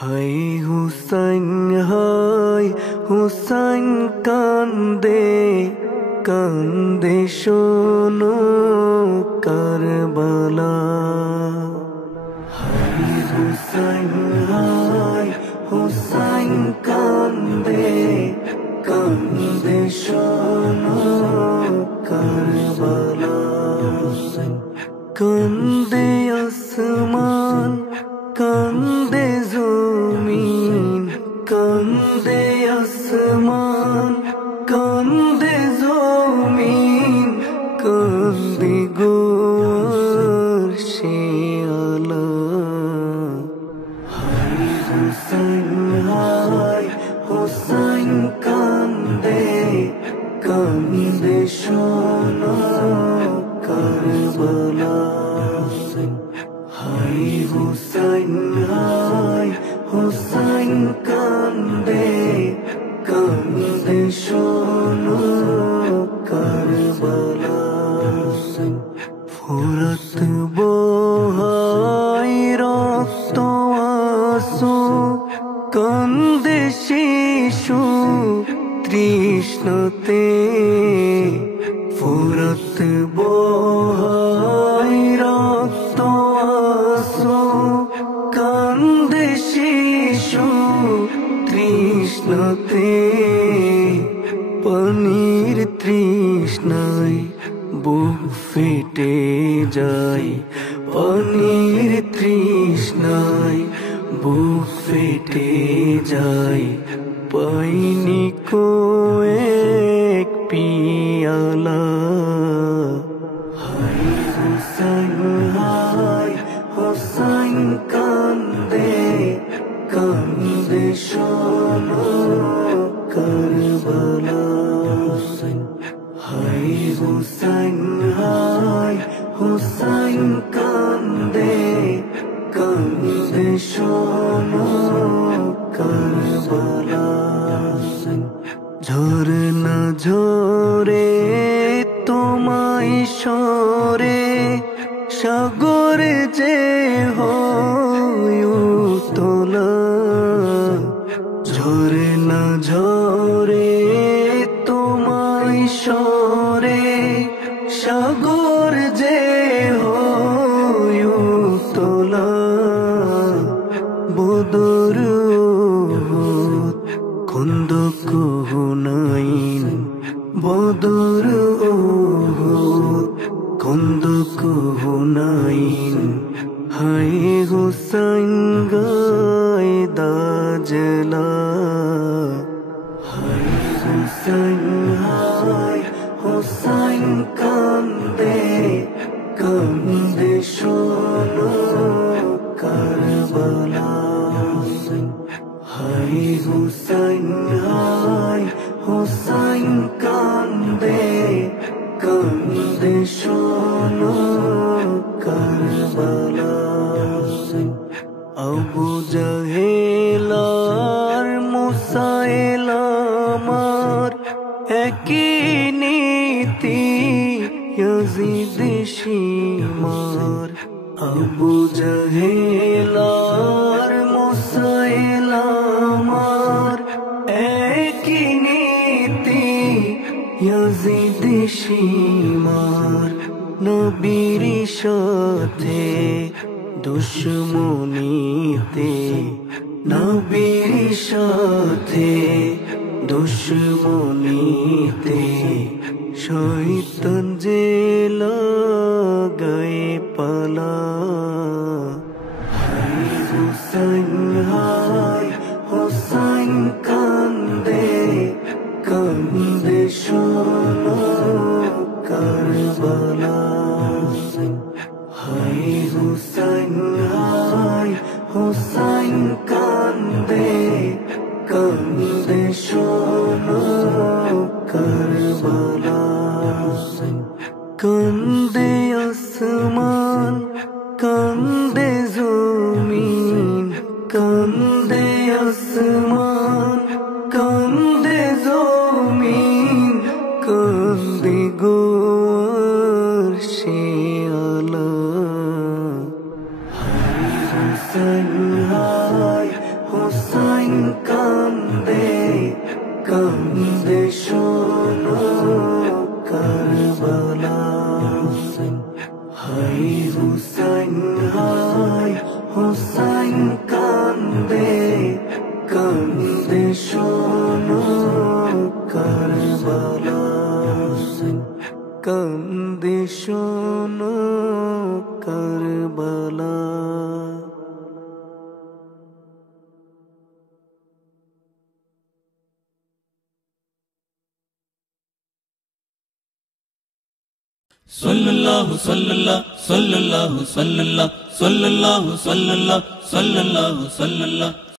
হায় হুসাইন হায় হুসাইন কান্দে কান্দে শোনো কারবালা। হায় হুসাইন হায় হুসাইন কান্দে কান্দে শোনো কারবালা। কান্দে আসমান কান্দে জমিন কান্দে আসমান কান্দে জমিন কান্দে গোর সে আলা। হায় হুসাইন হায় হুসাইন কান্দে কান্দে শোনো কারবালা। হায় হুসাইন হায় হুসাইন কান্দে কান্দে শোনো কারবালা। ফুরত বহায় রক্ত আসো কান্দে শিশু তৃষ্ণতে। ফুরত বহায় রক্ত আসো কান্দে শিশু তৃষ্ণতে। পানির তৃষ্ণায় বুক ফেটে যায় পানির তৃষ্ণায় বুক ফেটে যায়। পাইনি কো এক পিয়ালা। হায় হুসাইন হায় হুসাইন কান্দে কান্দে শোনো কারবালা। হায় হুসাইন হায় হুসাইন কান্দে কান্দে শোনো কারবালা। ঝরনা ঝরে তোমায় সরে সাগর যে হয় উতলা। ঝরনা ঝরে তোমায় সরে সাগর যে হয় উতলা। বদর উহুদ খন্দক হুনাইন বদর উহুদ খন্দক হুনাইন। হায় হুসাইন গায়ে দাজলা। হায় হুসাইন হায় হুসাইন কান্দে কান্দে শোনো কারবালা। হায় হুসাইন হায় হুসাইন কান্দে কান্দে শোনো কারবালা। আবু জাহেল আর মুসাইলামার একই নীতি ইয়াজিদ শিমার। আবু জাহেল আর মুসাইলামার একই নীতি ইয়াজিদ শিমার। নবীর সাথে দুশ্মনীতে নবীর সাথে দুশ্মনীতে শয়তান যে লাগায়ে পালা। হায় হুসাইন হায় হুসাইন কান্দে কান্দে শোনো কারবালা। হায় হুসাইন হায় হুসাইন কান্দে কান্দে শোনো কারবালা। কান্দে আসমান কান্দে জমিন কান্দে আসমান কান্দে জমিন কান্দে গোর সে আলা। হায় হুসাইন হায় হুসাইন কান্দে কান্দে শোনো কারবালা হাই হুসাইন হাই হুসাইন কান্দে কান্দে শোনো কারবালা কান্দে শোনো Karbala. Sallallahu sallallahu sallallahu sallallahu sallallahu sallallahu sallallahu sallallahu